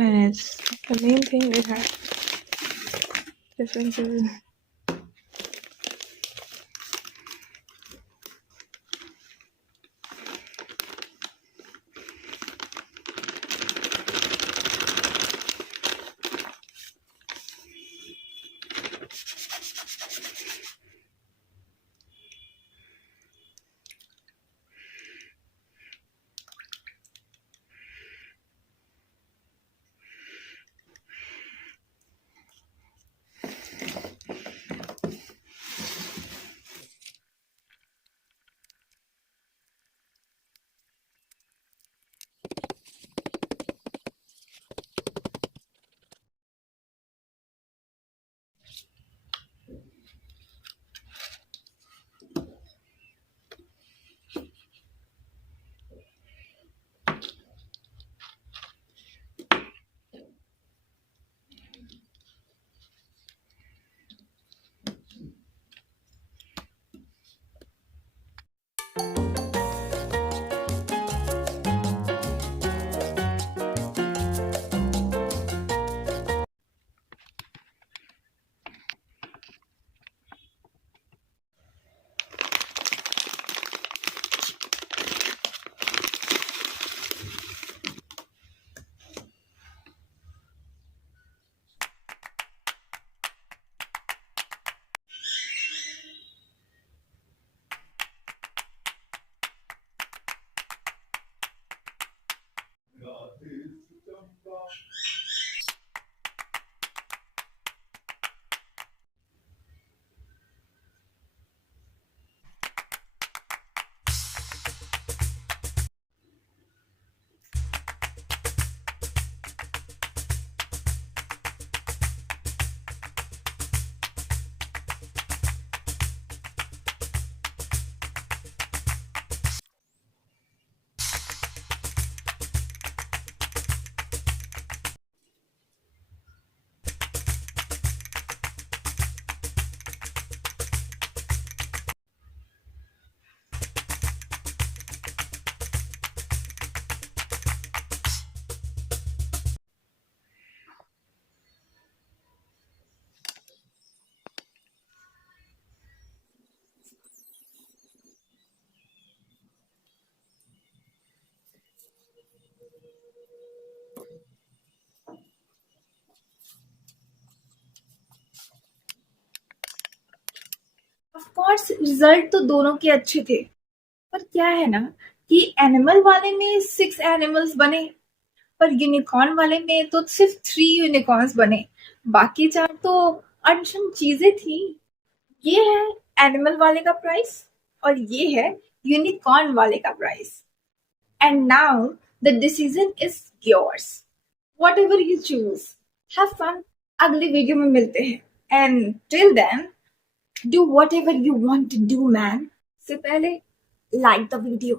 and it's the main thing it has differences. Of course result तो दोनों के अच्छे थे, पर क्या है ना कि एनिमल वाले में 6 एनिमल्स बने, पर यूनिकॉर्न वाले में तो सिर्फ 3 यूनिकॉर्न्स बने। बाकी 4 तो अनशन चीजें थी। ये है एनिमल वाले का प्राइस और ये है यूनिकॉर्न वाले का price. And now the decision is yours. Whatever you choose, have fun. अगले वीडियो में मिलते हैं and till then do whatever you want to do, man. से पहले like the video.